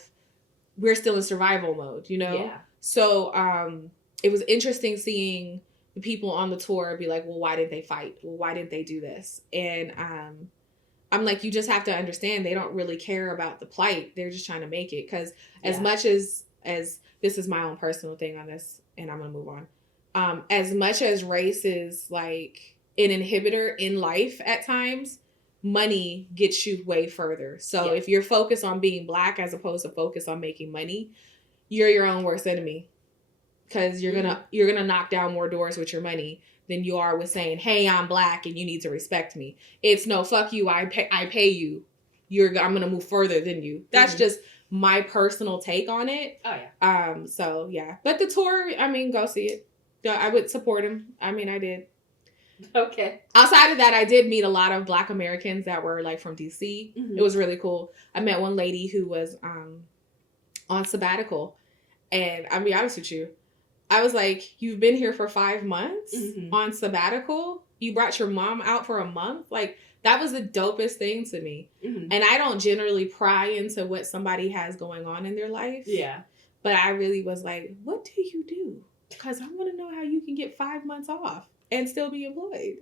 still in survival mode, you know? Yeah. So it was interesting seeing the people on the tour be like, well, why didn't they fight? Well, why didn't they do this? And I'm like, you just have to understand they don't really care about the plight. They're just trying to make it. Because as much as this is my own personal thing on this, and I'm going to move on. As much as race is like an inhibitor in life at times, money gets you way further. So if you're focused on being Black as opposed to focused on making money, you're your own worst enemy. Because you're gonna knock down more doors with your money than you are with saying, hey, I'm Black and you need to respect me. It's no, fuck you, I pay you. I'm gonna move further than you. That's just my personal take on it. Oh yeah. So yeah. But the tour, I mean, go see it. I would support him. I mean, I did. Okay. Outside of that, I did meet a lot of Black Americans that were like from DC. Mm-hmm. It was really cool. I met one lady who was on sabbatical. And I'll be honest with you, I was like, you've been here for 5 months on sabbatical? You brought your mom out for a month? Like, that was the dopest thing to me. Mm-hmm. And I don't generally pry into what somebody has going on in their life. Yeah. But I really was like, what do you do? Because I want to know how you can get 5 months off and still be employed.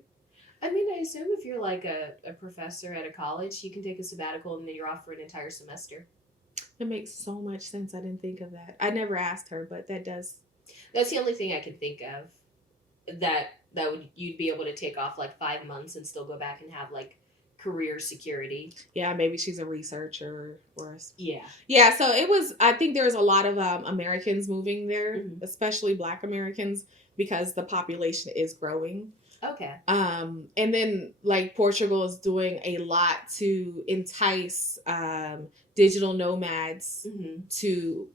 I mean, I assume if you're like a professor at a college, you can take a sabbatical and then you're off for an entire semester. It makes so much sense. I didn't think of that. I never asked her, but that does. That's the only thing I can think of that you'd be able to take off like 5 months and still go back and have like career security. Yeah, maybe she's a researcher or yeah. So it was. I think there's a lot of Americans moving there, especially Black Americans, because the population is growing. Okay. And then like Portugal is doing a lot to entice digital nomads to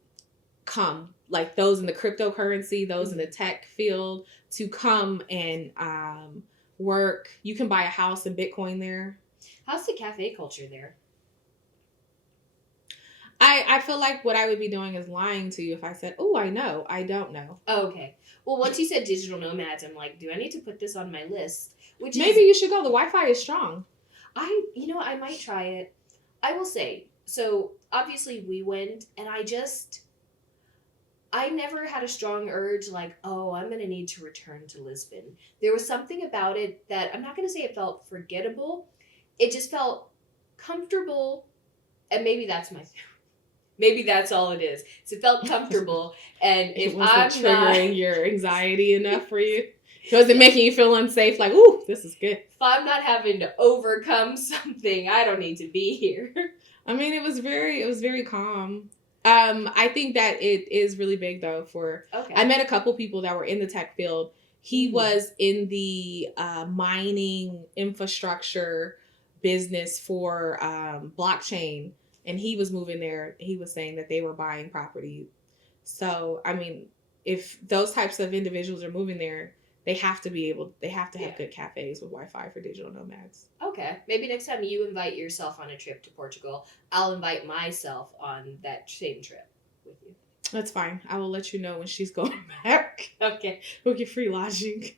come, like those in the cryptocurrency, those in the tech field, to come and work. You can buy a house in Bitcoin there. How's the cafe culture there? I feel like what I would be doing is lying to you if I said, oh, I know. I don't know. Oh, okay. Well, once you said digital nomads, I'm like, do I need to put this on my list? Maybe you should go. The Wi-Fi is strong. I might try it. I will say, so obviously we went and I never had a strong urge like, oh, I'm going to need to return to Lisbon. There was something about it that I'm not going to say it felt forgettable. It just felt comfortable And maybe that's all it is. So it felt comfortable, and It if wasn't I'm triggering not your anxiety enough for you. It wasn't making you feel unsafe. Like, ooh, this is good. if I'm not having to overcome something, I don't need to be here. I mean, it was very calm. I think that it is really big though. Okay. I met a couple people that were in the tech field. He Mm. was in the mining infrastructure business for blockchain, and he was moving there. He was saying that they were buying property. So, I mean, if those types of individuals are moving there, they have to have Yeah. good cafes with Wi-Fi for digital nomads. Okay. Maybe next time you invite yourself on a trip to Portugal, I'll invite myself on that same trip with you. That's fine. I will let you know when she's going back. Okay. We'll get free lodging.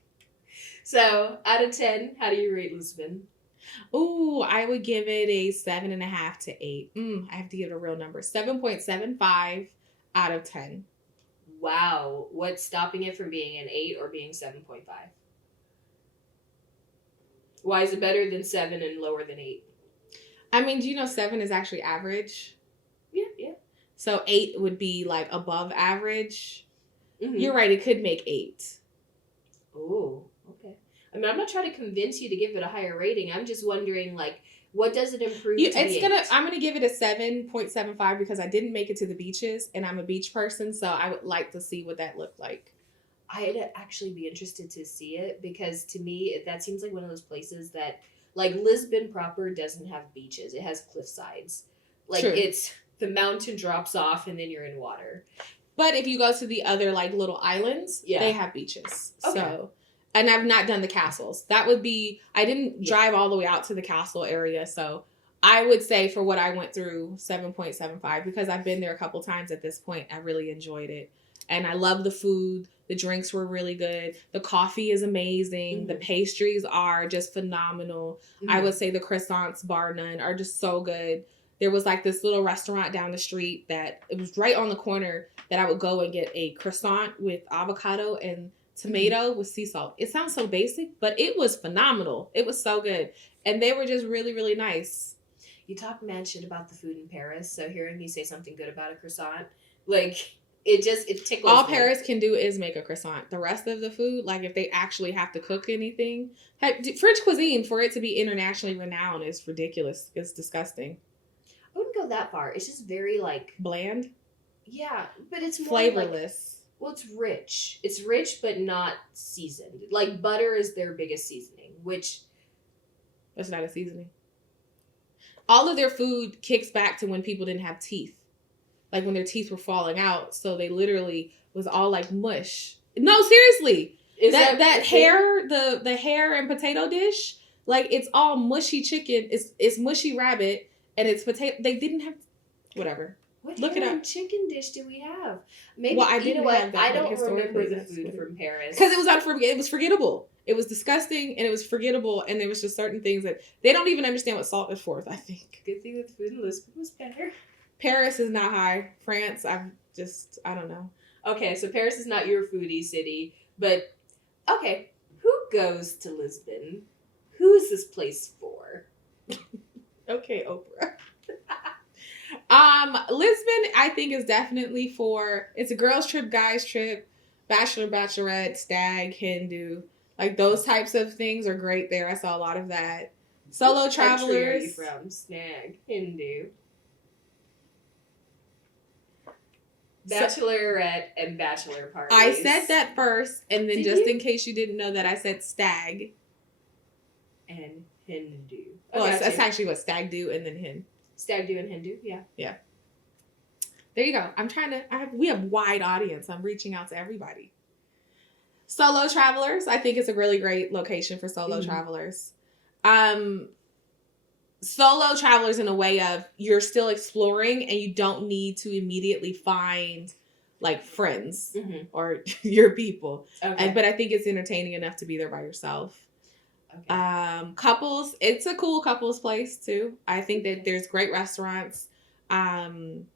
So, out of 10, how do you rate Lisbon? Ooh, I would give it a 7.5 to 8. I have to give it a real number. 7.75 out of 10. Wow. What's stopping it from being an 8 or being 7.5? Why is it better than 7 and lower than 8? I mean, do you know 7 is actually average? Yeah. So 8 would be like above average. Mm-hmm. You're right, it could make 8. Oh, okay. I mean, I'm not trying to convince you to give it a higher rating. I'm just wondering, like, what does it improve to be 8? I'm gonna give it a 7.75 because I didn't make it to the beaches and I'm a beach person, so I would like to see what that looked like. I'd actually be interested to see it because to me, that seems like one of those places that, like, Lisbon proper doesn't have beaches. It has cliff sides. Like, True. it's the mountain drops off and then you're in water. But if you go to the other like little islands, Yeah. they have beaches. Okay. So, and I've not done the castles. That would be, I didn't drive all the way out to the castle area. So I would say for what I went through, 7.75 because I've been there a couple times at this point. I really enjoyed it. And I love the food. The drinks were really good. The coffee is amazing. The pastries are just phenomenal. I would say the croissants, bar none, are just so good. There was like this little restaurant down the street that it was right on the corner that I would go and get a croissant with avocado and tomato with sea salt. It sounds so basic, but it was phenomenal. It was so good. And they were just really, really nice. You talk mad shit about the food in Paris, so hearing me say something good about a croissant, like, it tickles All me. Paris can do is make a croissant. The rest of the food, like if they actually have to cook anything, French cuisine, for it to be internationally renowned, is ridiculous. It's disgusting. I wouldn't go that far. It's just very, like, bland. Yeah, but it's more flavorless. Like, well, it's rich. It's rich, but not seasoned. Like, butter is their biggest seasoning, which... That's not a seasoning. All of their food kicks back to when people didn't have teeth. Like when their teeth were falling out. So they literally was all like mush. No, seriously. That hair, the hair and potato dish, like it's all mushy chicken. It's mushy rabbit and it's potato. They didn't have... Whatever. What Look it hair up. and chicken dish do we have? Maybe, well, I you didn't know have what? that. I don't historically, remember the that's food what from Paris. Because it was forgettable. It was disgusting and it was forgettable, and there was just certain things that they don't even understand what salt is for, I think. Good thing that the food in Lisbon was better. Paris is not high. France, I don't know. Okay, so Paris is not your foodie city, but okay, who goes to Lisbon? Who is this place for? Okay, Oprah. Lisbon, I think, is definitely it's a girls trip, guys trip, bachelor, bachelorette, stag, Hindu. Like those types of things are great there. I saw a lot of that. Solo What country are travelers. you from? Snag, Hindu. Bachelorette and bachelor parties. I said that first, and then Did just you? in case you didn't know that, I said stag. And Hindu. Well, that's actually what stag do, and then hin. Stag do and Hindu, yeah. There you go. We have wide audience. I'm reaching out to everybody. Solo travelers, I think it's a really great location for solo travelers. Solo travelers in a way of you're still exploring and you don't need to immediately find like friends or your people. Okay. But I think it's entertaining enough to be there by yourself. Okay. Couples, it's a cool couples place too. I think that there's great restaurants. And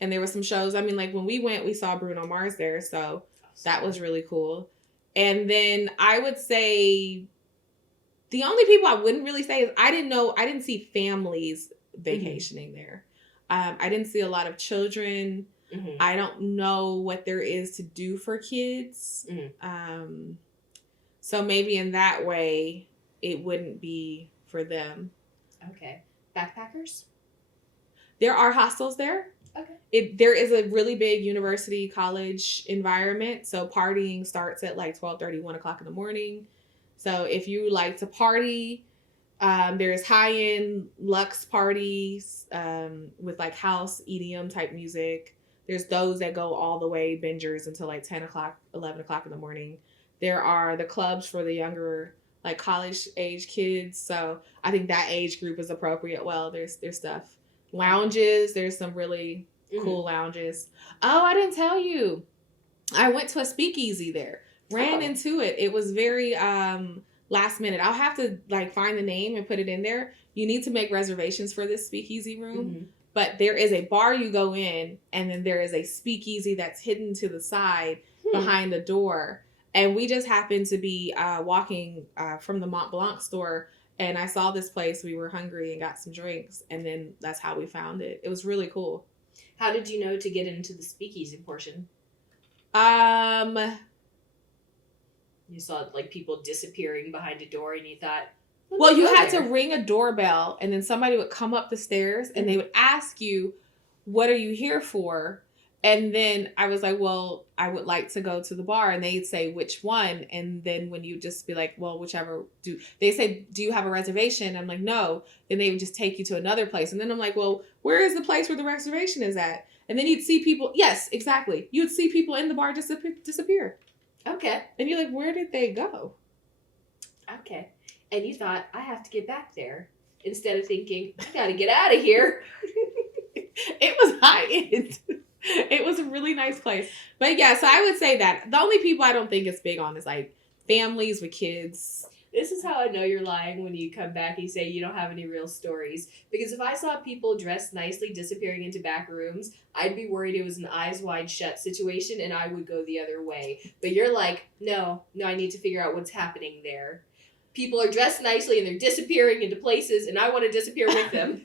there were some shows. I mean, like when we went, we saw Bruno Mars there. So that was really cool. And then I would say the only people I wouldn't really say is I didn't see families vacationing there. I didn't see a lot of children. Mm-hmm. I don't know what there is to do for kids. Mm-hmm. So maybe in that way, it wouldn't be for them. Okay. Backpackers? There are hostels there. Okay. There is a really big university college environment. So partying starts at like 12:30, 1 o'clock in the morning. So if you like to party, there's high-end luxe parties with like house EDM type music. There's those that go all the way bingers until like 10 o'clock, 11 o'clock in the morning. There are the clubs for the younger, like college age kids. So I think that age group is appropriate. Well, there's stuff. Lounges, there's some really cool lounges. Oh, I didn't tell you. I went to a speakeasy there. Ran into it. It was very last minute. I'll have to like find the name and put it in there. You need to make reservations for this speakeasy room. Mm-hmm. But there is a bar you go in, and then there is a speakeasy that's hidden to the side behind the door. And we just happened to be walking from the Mont Blanc store, and I saw this place. We were hungry and got some drinks, and then that's how we found it. It was really cool. How did you know to get into the speakeasy portion? You saw like people disappearing behind a door, and you thought, well, you had to ring a doorbell, and then somebody would come up the stairs, and they would ask you, "What are you here for?" And then I was like, "Well, I would like to go to the bar," and they'd say, "Which one?" And then when you just be like, "Well, whichever." They say, "Do you have a reservation?" I'm like, "No." Then they would just take you to another place, and then I'm like, "Well, where is the place where the reservation is at?" And then you'd see people. Yes, exactly. You would see people in the bar disappear. Okay. And you're like, "Where did they go?" Okay. And you thought, I have to get back there. Instead of thinking, I got to get out of here. It was high end. It was a really nice place. But yeah, so I would say that. The only people I don't think it's big on is like families with kids. This is how I know you're lying when you come back and you say you don't have any real stories. Because if I saw people dressed nicely disappearing into back rooms, I'd be worried it was an eyes wide shut situation and I would go the other way. But you're like, no, I need to figure out what's happening there. People are dressed nicely and they're disappearing into places and I want to disappear with them.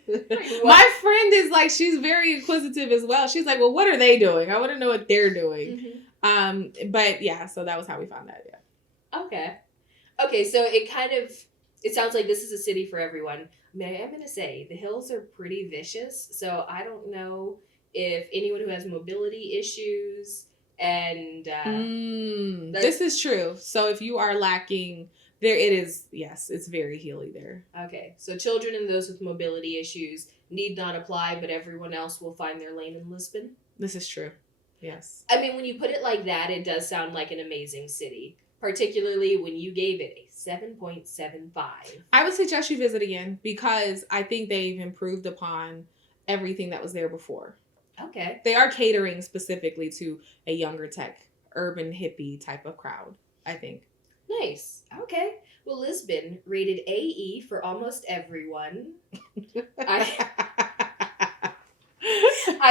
My friend is like, she's very inquisitive as well. She's like, well, what are they doing? I want to know what they're doing. Mm-hmm. But yeah, so that was how we found that. Yeah. Okay, so it sounds like this is a city for everyone. I mean, I am going to say the hills are pretty vicious. So I don't know if anyone who has mobility issues and... this is true. So if you are lacking... There it is. Yes, it's very hilly there. Okay, so children and those with mobility issues need not apply, but everyone else will find their lane in Lisbon. This is true. Yes. I mean, when you put it like that, it does sound like an amazing city, particularly when you gave it a 7.75. I would suggest you visit again because I think they've improved upon everything that was there before. Okay. They are catering specifically to a younger tech, urban hippie type of crowd, I think. Nice. Okay. Well, Lisbon rated AE for almost everyone. I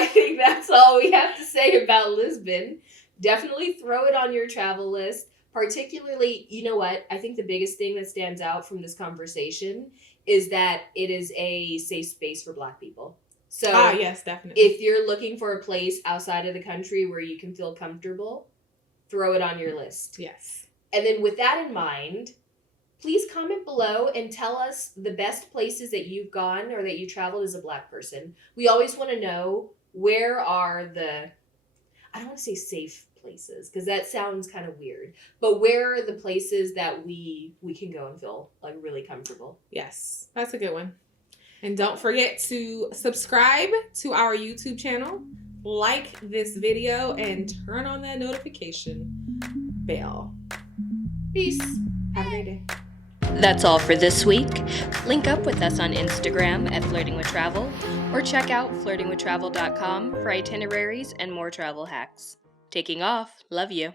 think that's all we have to say about Lisbon. Definitely throw it on your travel list. Particularly, you know what? I think the biggest thing that stands out from this conversation is that it is a safe space for Black people. So, yes, definitely. If you're looking for a place outside of the country where you can feel comfortable, throw it on your list. Yes. And then with that in mind, please comment below and tell us the best places that you've gone or that you traveled as a Black person. We always want to know where are the, I don't want to say safe places because that sounds kind of weird, but where are the places that we can go and feel like really comfortable? Yes, that's a good one. And don't forget to subscribe to our YouTube channel, like this video, and turn on that notification bell. Peace. Have a great day. That's all for this week. Link up with us on Instagram at Flirting with Travel or check out flirtingwithtravel.com for itineraries and more travel hacks. Taking off. Love you.